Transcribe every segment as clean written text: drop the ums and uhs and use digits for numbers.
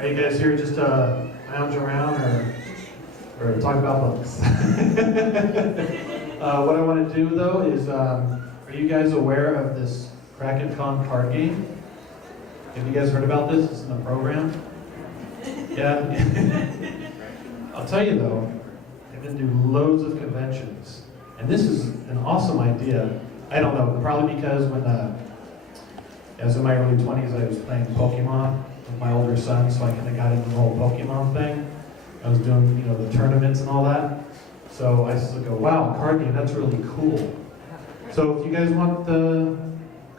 Are you guys here just to lounge around or talk about books? What I want to do though is, are you guys aware of this Kraken-Con card game? Have you guys heard about this? It's in the program. Yeah. I'll tell you though, I've been to loads of conventions, and this is an awesome idea. I don't know, probably because when I was in my early 20s, I was playing Pokemon with my older son, so I kind of got into the whole Pokemon thing. I was doing, the tournaments and all that. So I just go, wow, card game, that's really cool. So if you guys want the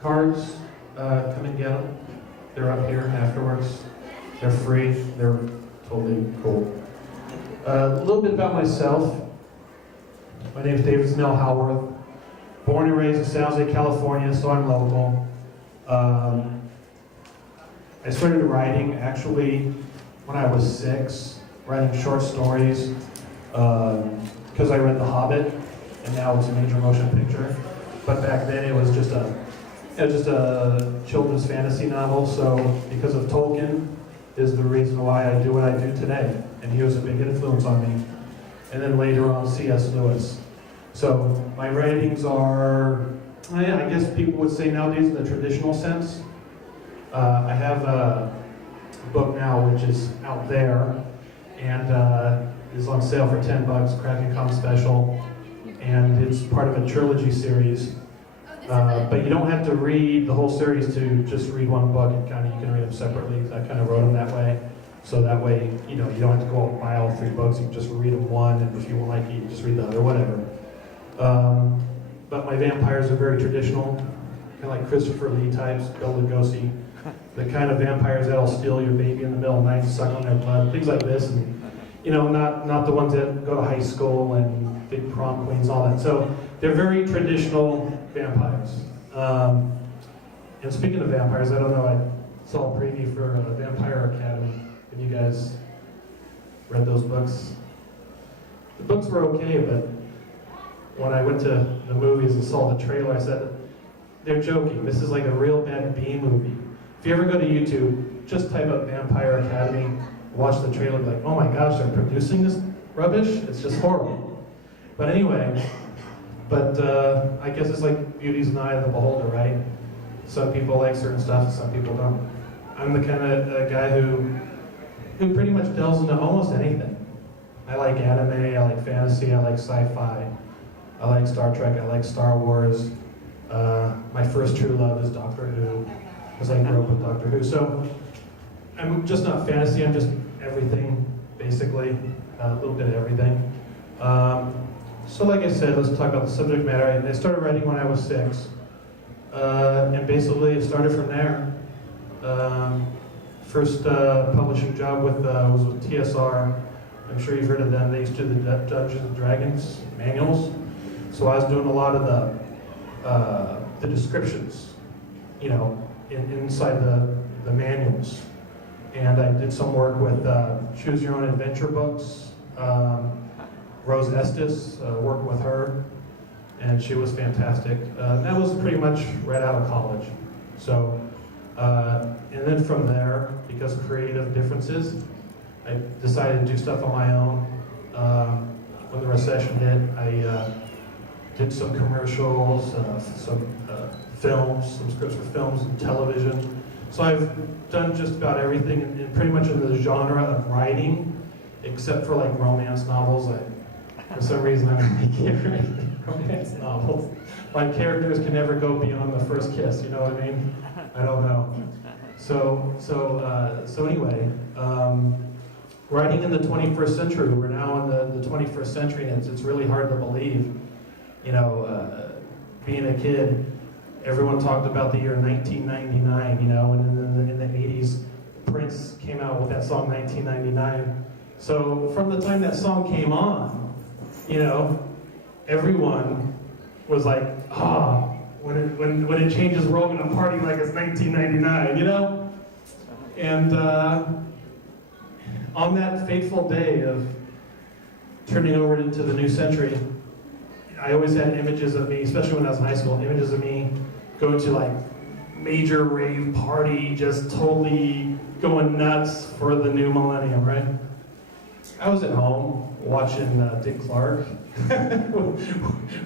cards, come and get them. They're up here afterwards. They're free. They're totally cool. A little bit about myself. My name is Davidson L. Haworth. Born and raised in San Jose, California, so I'm local. I started writing actually when I was 6, writing short stories because I read The Hobbit, and now it's a major motion picture. But back then it was just a children's fantasy novel. So because of Tolkien is the reason why I do what I do today, and he was a big influence on me. And then later on, C.S. Lewis. So my writings are, I guess people would say nowadays in the traditional sense. I have a book now which is out there and is on sale for $10, Kraken-Con special, and it's part of a trilogy series. But you don't have to read the whole series to just read one book. You can read them separately. I kind of wrote them that way. So that way, you don't have to go out and buy all 3 books. You can just read them one, and if you won't like it, you can just read the other, whatever. But my vampires are very traditional, kind of like Christopher Lee types, Bela Lugosi, the kind of vampires that'll steal your baby in the middle of the night, suck on their blood, things like this, and not the ones that go to high school and big prom queens, all that. So they're very traditional vampires. And speaking of vampires, I don't know, I saw a preview for Vampire Academy. Have you guys read those books? The books were okay, but when I went to the movies and saw the trailer, I said, they're joking. This is like a real bad B movie. If you ever go to YouTube, just type up Vampire Academy, watch the trailer, and be like, oh my gosh, they're producing this rubbish? It's just horrible. But anyway, I guess it's like beauty's in the eye of the beholder, right? Some people like certain stuff, some people don't. I'm the kind of guy who pretty much delves into almost anything. I like anime, I like fantasy, I like sci-fi, I like Star Trek, I like Star Wars. My first true love is Doctor Who, because I grew up with Doctor Who. So I'm just not fantasy, I'm just everything, basically, a little bit of everything. So like I said, let's talk about the subject matter. I started writing when I was 6, and basically it started from there. First publishing job was with TSR. I'm sure you've heard of them. They used to do the Dungeons and Dragons manuals. So I was doing a lot of the descriptions, inside the manuals. And I did some work with Choose Your Own Adventure books. Rose Estes, working with her, and she was fantastic. That was pretty much right out of college. So, and then from there, because of creative differences, I decided to do stuff on my own. When the recession hit, I did some commercials, some films, some scripts for films and television. So I've done just about everything, and pretty much in the genre of writing, except for like romance novels. For some reason, I can't read romance novels. My characters can never go beyond the first kiss. You know what I mean? I don't know. So anyway, writing in the 21st century. We're now in the 21st century, and it's really hard to believe. Being a kid, everyone talked about the year 1999. And in the 80s, Prince came out with that song 1999. So from the time that song came on, everyone was like, when it changes, we're all gonna party like it's 1999, And on that fateful day of turning over into the new century, I always had images of me, especially when I was in high school, images of me going to like major rave party, just totally going nuts for the new millennium, right? I was at home watching Dick Clark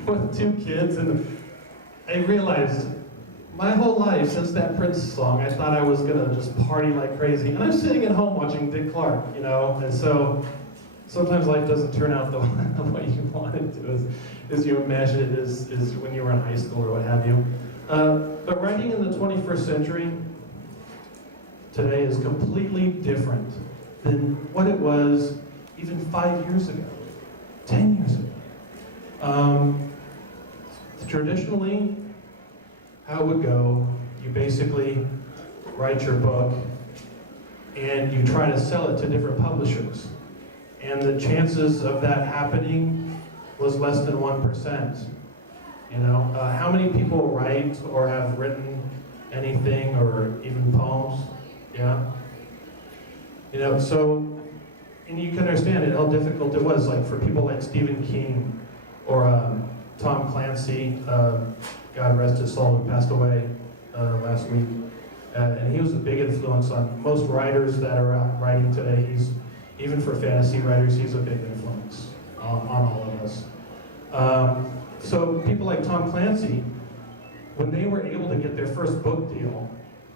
with two kids, and I realized my whole life since that Prince song, I thought I was gonna just party like crazy, and I'm sitting at home watching Dick Clark, you know, and so sometimes life doesn't turn out the way you want it to, as you imagine it is when you were in high school or what have you. But writing in the 21st century today is completely different than what it was even 5 years ago, 10 years ago. Traditionally, how it would go, you basically write your book and you try to sell it to different publishers. And the chances of that happening was less than 1%. You know, how many people write or have written anything or even poems? Yeah. You know, so, and you can understand how difficult it was, like for people like Stephen King or Tom Clancy, God rest his soul, who passed away last week. And he was a big influence on most writers that are out writing today. Even for fantasy writers, he's a big influence on all of us. So people like Tom Clancy, when they were able to get their first book deal,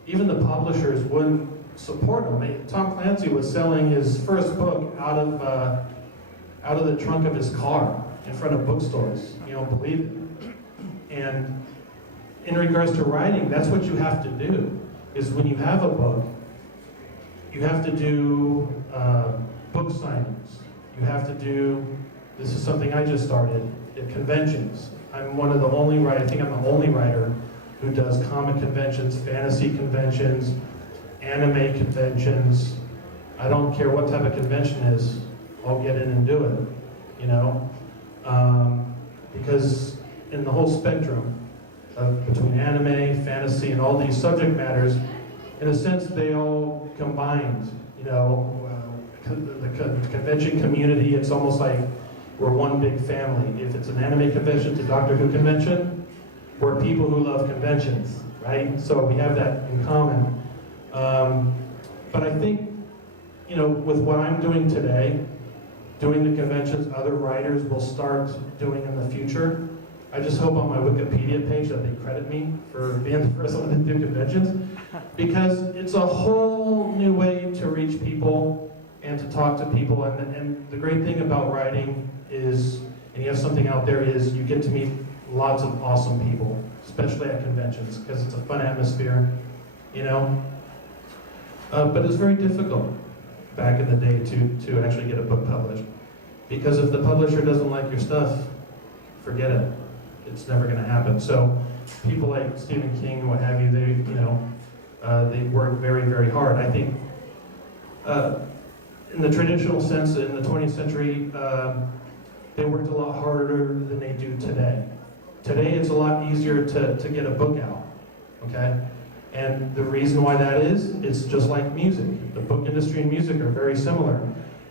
even the publishers wouldn't support him. Tom Clancy was selling his first book out of the trunk of his car in front of bookstores. You don't believe it. And in regards to writing, that's what you have to do, is when you have a book, you have to do book signings. You have to do, this is something I just started, at conventions. I'm one of the only writers, I think I'm the only writer who does comic conventions, fantasy conventions, anime conventions. I don't care what type of convention is, I'll get in and do it, you know? Because in the whole spectrum between anime, fantasy, and all these subject matters, in a sense, they all combined, you know? The convention community, it's almost like we're one big family. If it's an anime convention, it's a Doctor Who convention, we're people who love conventions, right? So we have that in common. But I think, you know, with what I'm doing today, doing the conventions other writers will start doing in the future. I just hope on my Wikipedia page that they credit me for being the first one to do conventions, because it's a whole new way to reach people and to talk to people. And the great thing about writing is, and you have something out there, is you get to meet lots of awesome people, especially at conventions, because it's a fun atmosphere, you know? But it's very difficult back in the day to actually get a book published. Because if the publisher doesn't like your stuff, forget it. It's never gonna happen. So people like Stephen King and what have you, they, you know, they work very, very hard. I think in the traditional sense, in the 20th century, they worked a lot harder than they do today. Today, it's a lot easier to get a book out, okay? And the reason why that is, it's just like music. The book industry and music are very similar.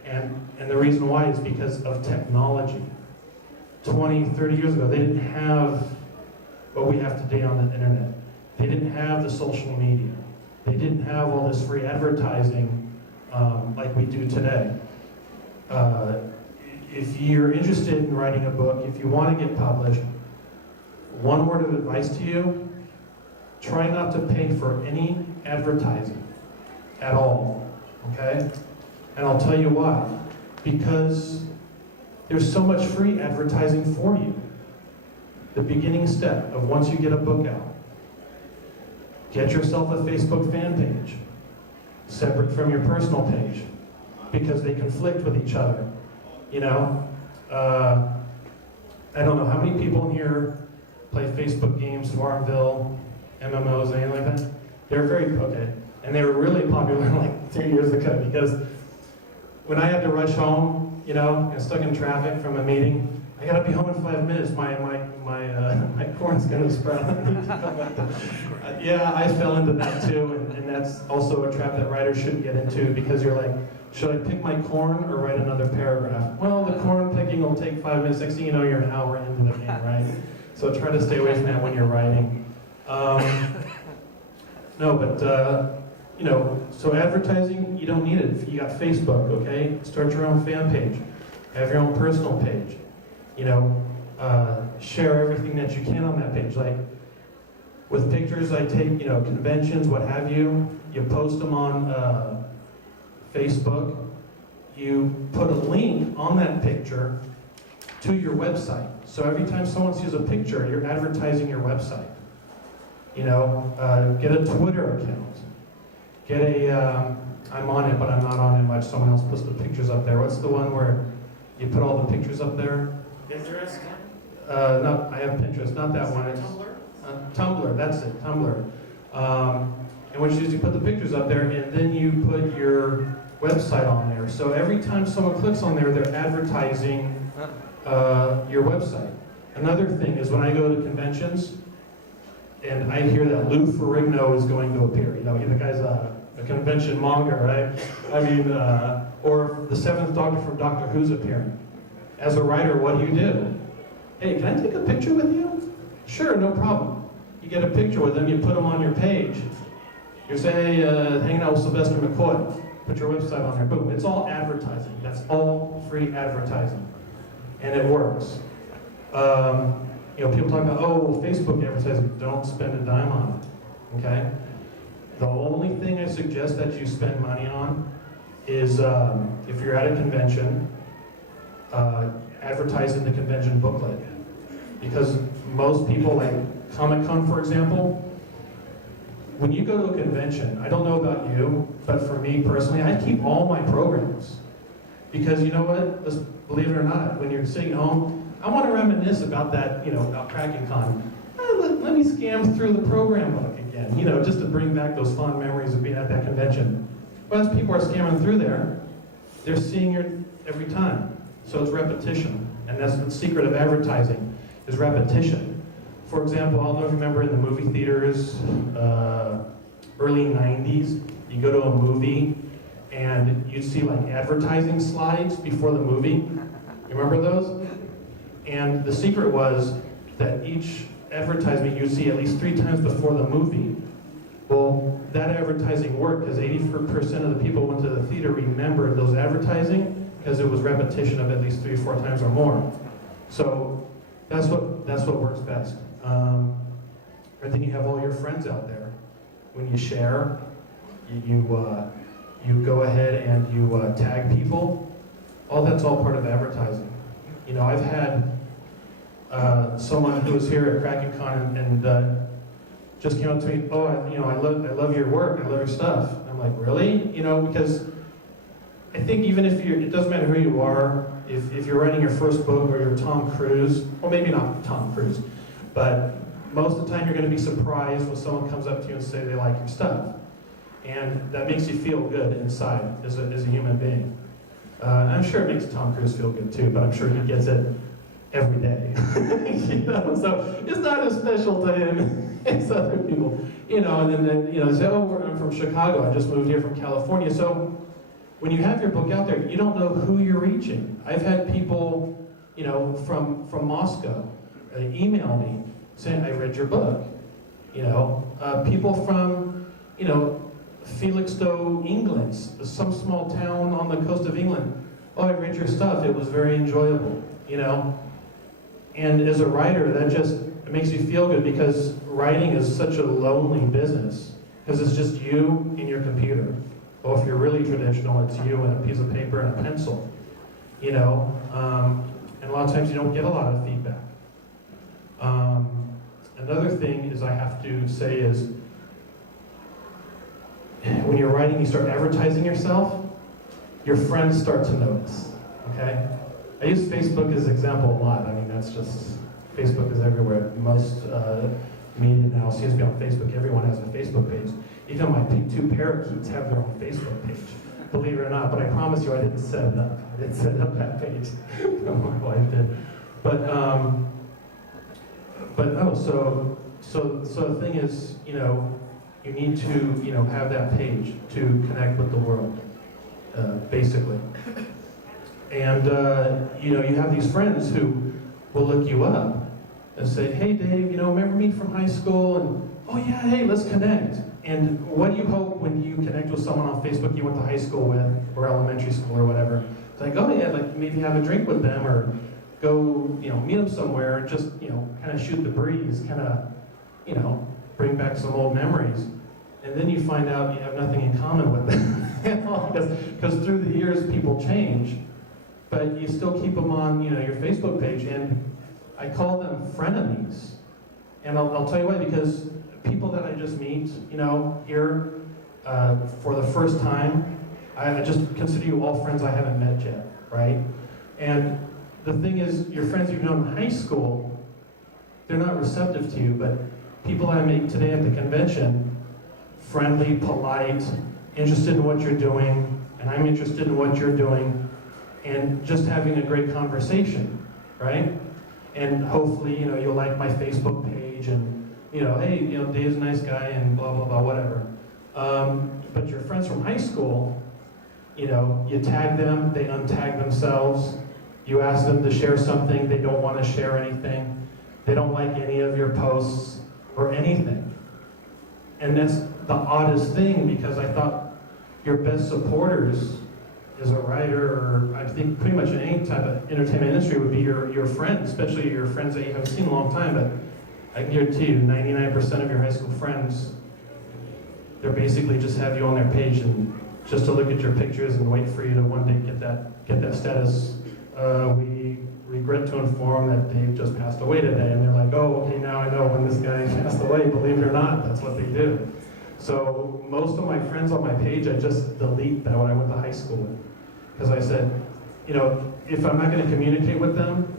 And the reason why is because of technology. 20, 30 years ago, they didn't have what we have today on the internet. They didn't have the social media. They didn't have all this free advertising like we do today. If you're interested in writing a book, if you want to get published, one word of advice to you, try not to pay for any advertising at all, okay? And I'll tell you why. Because there's so much free advertising for you. The beginning step of once you get a book out, get yourself a Facebook fan page, separate from your personal page, because they conflict with each other. You know, I don't know how many people in here play Facebook games, Farmville, MMOs, anything like that. They're very okay, and they were really popular like 2 years ago, because when I had to rush home, you know, and stuck in traffic from a meeting, I gotta be home in 5 minutes. My corn's gonna sprout. Yeah, I fell into that too, and that's also a trap that writers shouldn't get into, because you're like, should I pick my corn or write another paragraph? Well, the corn picking will take 5 minutes. Next thing you know, you're an hour into the game, right? So try to stay away from that when you're writing. No, but So advertising, you don't need it. You got Facebook, okay? Start your own fan page. Have your own personal page. Share everything that you can on that page. Like with pictures I take, conventions, what have you. You post them on Facebook. You put a link on that picture to your website. So every time someone sees a picture, you're advertising your website. Get a Twitter account. Get I'm on it, but I'm not on it much. Someone else puts the pictures up there. What's the one where you put all the pictures up there? Pinterest? No, I have Pinterest, not that one. It's Tumblr? Tumblr, that's it, Tumblr. And what you do is you put the pictures up there, and then you put your website on there. So every time someone clicks on there, they're advertising your website. Another thing is when I go to conventions, and I hear that Lou Ferrigno is going to appear. The guy's a convention monger, right? Or the seventh Doctor from Doctor Who's appearing. As a writer, what do? Hey, can I take a picture with you? Sure, no problem. You get a picture with them, you put them on your page. You say, hey, hanging out with Sylvester McCoy. Put your website on there, boom. It's all advertising. That's all free advertising. And it works. People talk about, Facebook advertising. Don't spend a dime on it, okay? The only thing I suggest that you spend money on is if you're at a convention, advertise in the convention booklet. Because most people, like Comic-Con, for example, when you go to a convention, I don't know about you, but for me personally, I keep all my programs. Because you know what? Believe it or not, when you're sitting home, I want to reminisce about that, about Kraken-Con. Let me scan through the program book again, just to bring back those fond memories of being at that convention. But as people are scamming through there, they're seeing you every time. So it's repetition. And that's the secret of advertising, is repetition. For example, I don't know if you remember in the movie theaters, early 90s, you go to a movie and you'd see like advertising slides before the movie. You remember those? And the secret was that each advertisement you'd see at least 3 times before the movie. Well, that advertising worked because 80% of the people went to the theater remembered those advertising because it was repetition of at least 3 or 4 times or more. So that's what works best. And then you have all your friends out there. When you share, you go ahead and you tag people. That's all part of advertising. I've had someone who was here at Kraken-Con and just came up to me, I love your work, I love your stuff. And I'm like, really? Because I think even if it doesn't matter who you are, if you're writing your first book or you're Tom Cruise, or maybe not Tom Cruise, but most of the time you're going to be surprised when someone comes up to you and say they like your stuff. And that makes you feel good inside as a human being. I'm sure it makes Tom Cruise feel good too, but I'm sure he gets it every day. So it's not as special to him as other people. And then they say, I'm from Chicago, I just moved here from California. So when you have your book out there, you don't know who you're reaching. I've had people, from Moscow email me saying, I read your book. People from, Felixstowe, England, some small town on the coast of England. I read your stuff, it was very enjoyable, And as a writer, it makes you feel good because writing is such a lonely business because it's just you and your computer. Or if you're really traditional, it's you and a piece of paper and a pencil, And a lot of times you don't get a lot of feedback. Another thing is I have to say is, when you're writing, you start advertising yourself, your friends start to notice, okay? I use Facebook as an example a lot. That's just, Facebook is everywhere. Most media now seems to be on Facebook. Everyone has a Facebook page. Even my 2 parakeets have their own Facebook page, believe it or not. But I promise you, I didn't set it up. I didn't set up that page. My wife did. But no, so the thing is, you need to, have that page to connect with the world, basically. And, you have these friends who will look you up and say, hey, Dave, remember me from high school? And, oh, yeah, hey, let's connect. And what do you hope when you connect with someone on Facebook you went to high school with, or elementary school or whatever? It's like, oh yeah, like maybe have a drink with them, or go, meet them somewhere, and just, kind of shoot the breeze, kind of, bring back some old memories. And then you find out you have nothing in common with them. Because through the years people change, but you still keep them on, your Facebook page, and I call them frenemies. And I'll tell you why, because people that I just meet, here for the first time, I just consider you all friends I haven't met yet, right? And the thing is, your friends you've known in high school, they're not receptive to you, but people I meet today at the convention, friendly, polite, interested in what you're doing, and I'm interested in what you're doing, and just having a great conversation, right? And hopefully, you'll like my Facebook page, and hey, Dave's a nice guy, and blah, blah, blah, whatever. But your friends from high school, you tag them, they untag themselves. You ask them to share something, they don't want to share anything. They don't like any of your posts or anything. And that's the oddest thing, because I thought your best supporters as a writer, or I think pretty much in any type of entertainment industry, would be your friends, especially your friends that you haven't seen in a long time. But I can guarantee you, 99% of your high school friends, they're basically just have you on their page and just to look at your pictures and wait for you to one day get that status. We regret to inform that Dave just passed away today. And they're like, oh, okay, now I know when this guy passed away. Believe it or not, that's what they do. So most of my friends on my page, I just delete that when I went to high school with. Because I said, if I'm not going to communicate with them,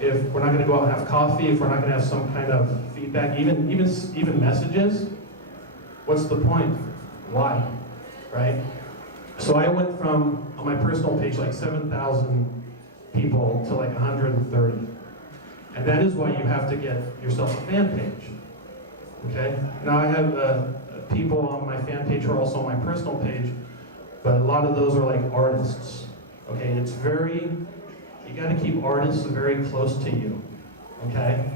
if we're not going to go out and have coffee, if we're not going to have some kind of feedback, even messages, what's the point? Why? Right? So I went from, on my personal page, like 7,000 people to like 130. And that is why you have to get yourself a fan page. Okay? Now I have people on my fan page who are also on my personal page, but a lot of those are like artists. Okay? It's you got to keep artists very close to you. Okay?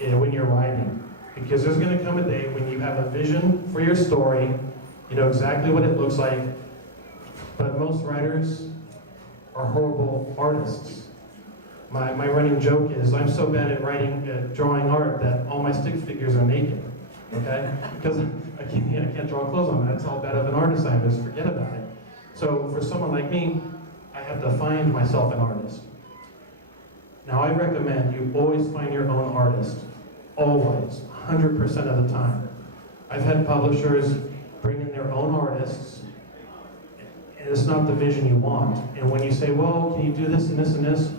When you're writing. Because there's going to come a day when you have a vision for your story, you know exactly what it looks like, but most writers are horrible artists. My running joke is I'm so bad at drawing art that all my stick figures are naked, okay? Because I can't draw clothes on them. That's how bad of an artist I am, just forget about it. So for someone like me, I have to find myself an artist. Now I recommend you always find your own artist, always, 100% of the time. I've had publishers bring in their own artists, and it's not the vision you want. And when you say, well, can you do this and this and this?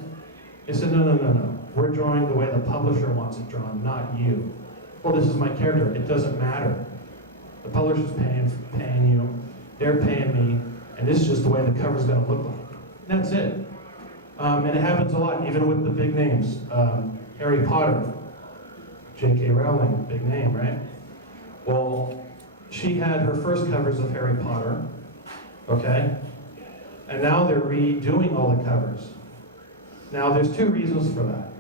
They said, no. We're drawing the way the publisher wants it drawn, not you. Well, this is my character. It doesn't matter. The publisher's paying you, they're paying me, and this is just the way the cover's going to look like. And that's it. And it happens a lot, even with the big names. Harry Potter, J.K. Rowling, big name, right? Well, she had her first covers of Harry Potter, okay? And now they're redoing all the covers. Now, there's two reasons for that.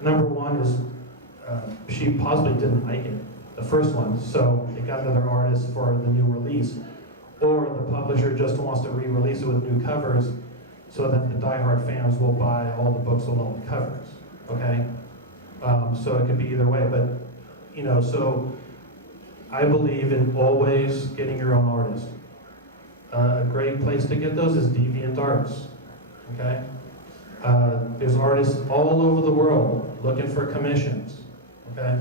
Number one is she possibly didn't like it, the first one, so they got another artist for the new release. Or the publisher just wants to re-release it with new covers so that the diehard fans will buy all the books with all the covers, okay? So it could be either way, but, so I believe in always getting your own artist. A great place to get those is DeviantArts, okay? There's artists all over the world looking for commissions, okay?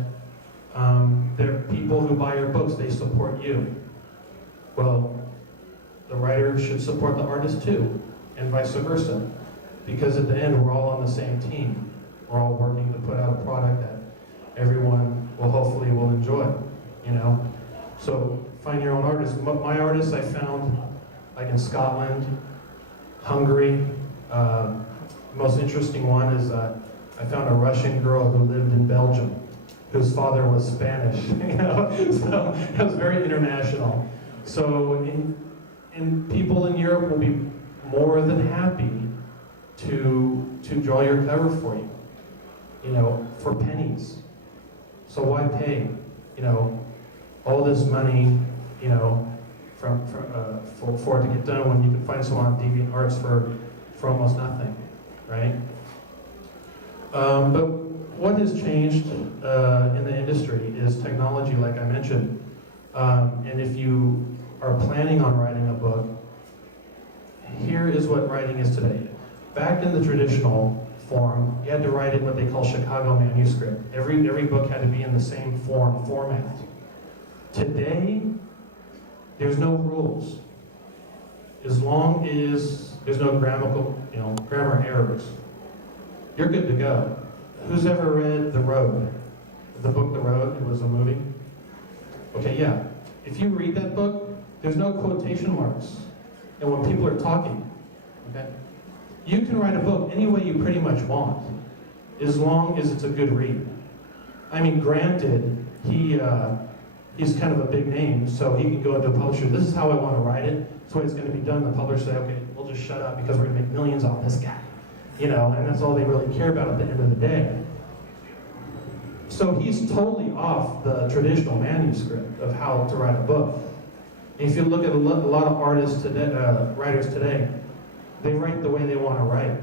There are people who buy your books, they support you. Well, the writer should support the artist too, and vice versa. Because at the end, we're all on the same team. We're all working to put out a product that everyone hopefully will enjoy, So find your own artist. My artists I found like in Scotland, Hungary. Most interesting one is I found a Russian girl who lived in Belgium, whose father was Spanish. So it was very international. So and people in Europe will be more than happy to draw your cover for you, for pennies. So why pay, all this money for it to get done when you can find someone on DeviantArts for almost nothing, right? But what has changed in the industry is technology, like I mentioned. And if you are planning on writing a book, here is what writing is today. Back in the traditional form, you had to write it what they call Chicago manuscript. Every book had to be in the same format. Today, there's no rules. As long as there's no grammar errors, you're good to go. Who's ever read The Road? The book The Road? It was a movie. Okay, yeah. If you read that book, there's no quotation marks. And when people are talking, okay? You can write a book any way you pretty much want, as long as it's a good read. I mean, granted, he's kind of a big name, so he can go into a publisher. This is how I want to write it. That's the way it's going to be done. The publisher say, okay, we'll just shut up because we're going to make millions off this guy. And that's all they really care about at the end of the day. So he's totally off the traditional manuscript of how to write a book. And if you look at a lot of artists today, writers today, they write the way they want to write.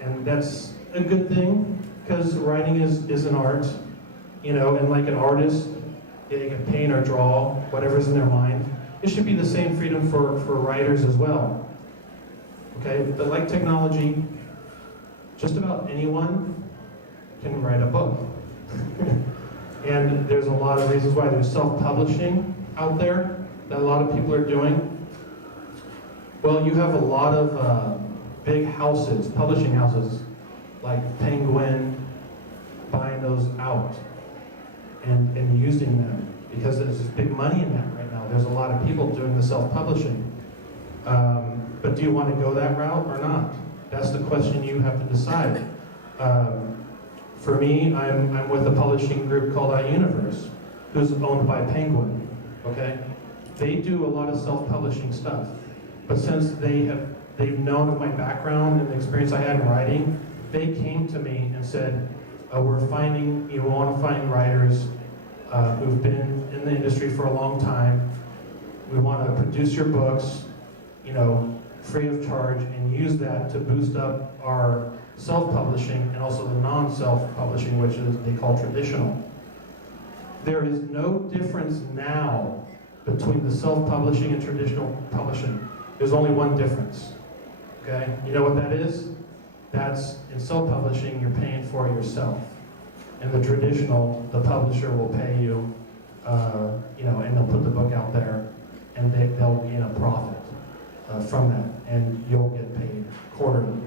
And that's a good thing, because writing is an art, and like an artist, they can paint or draw whatever's in their mind. It should be the same freedom for writers as well. Okay, but like technology, just about anyone can write a book. And there's a lot of reasons why. There's self-publishing out there that a lot of people are doing. Well, you have a lot of big houses, publishing houses, like Penguin, buying those out and using them, because there's this big money in that right now. There's a lot of people doing the self-publishing. But do you want to go that route or not? That's the question you have to decide. For me, I'm with a publishing group called iUniverse, who's owned by Penguin, okay? They do a lot of self-publishing stuff. But since they've known of my background and the experience I had in writing, they came to me and said, we want to find writers who've been in the industry for a long time. We want to produce your books, free of charge, and use that to boost up our self-publishing and also the non-self-publishing, which is they call traditional. There is no difference now between the self-publishing and traditional publishing. There's only one difference, okay? You know what that is? That's, in self-publishing, you're paying for it yourself. In the traditional, the publisher will pay you, and they'll put the book out there, and they'll gain a profit from that, and you'll get paid quarterly.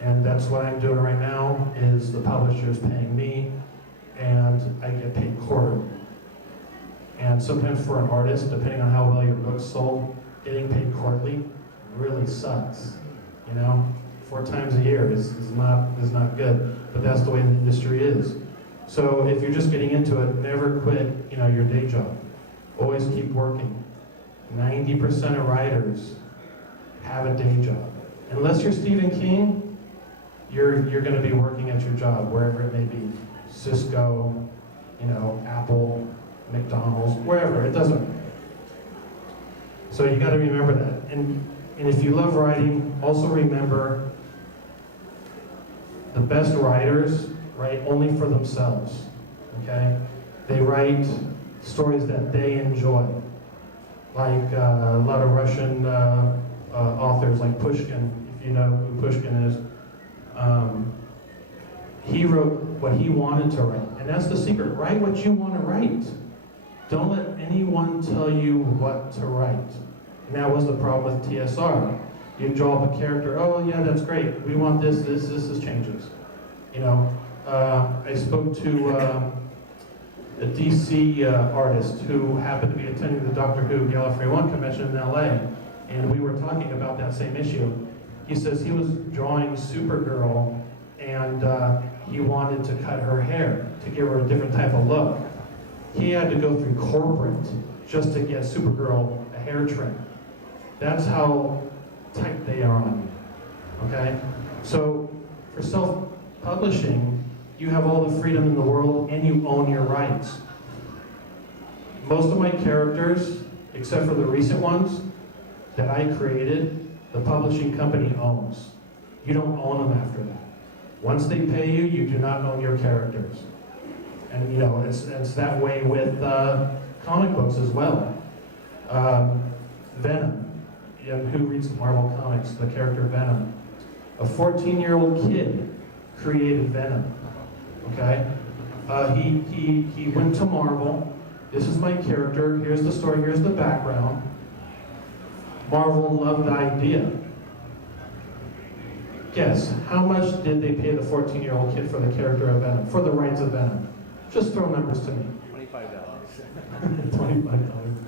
And that's what I'm doing right now, is the publisher is paying me, and I get paid quarterly. And sometimes for an artist, depending on how well your book's sold, getting paid quarterly really sucks. 4 times a year is not good, but that's the way the industry is. So if you're just getting into it, never quit, your day job. Always keep working. 90% of writers have a day job. Unless you're Stephen King, you're going to be working at your job, wherever it may be. Cisco, Apple, McDonald's, wherever, it doesn't matter. So you got to remember that. And if you love writing, also remember the best writers write only for themselves, okay? They write stories that they enjoy. Like a lot of Russian authors like Pushkin, if you know who Pushkin is. He wrote what he wanted to write. And that's the secret. Write what you want to write. Don't let anyone tell you what to write. And that was the problem with TSR. You draw up a character, oh yeah, that's great. We want this changes. I spoke to a DC artist who happened to be attending the Doctor Who Gallifrey 1 convention in LA, and we were talking about that same issue. He says he was drawing Supergirl, and he wanted to cut her hair to give her a different type of look. He had to go through corporate just to get Supergirl a hair trim. That's how tight they are on you, okay? So for self-publishing, you have all the freedom in the world and you own your rights. most of my characters, except for the recent ones that I created, the publishing company owns. You don't own them after that. Once they pay you, you do not own your characters. And you know, it's that way with comic books as well. Venom. And who reads Marvel Comics? The character Venom. A 14-year-old kid created Venom. Okay? He went to Marvel. This is my character. Here's the story. Here's the background. Marvel loved the idea. Guess, how much did they pay the 14-year-old kid for the character of Venom, for the rights of Venom? Just throw numbers to me. $25. $25.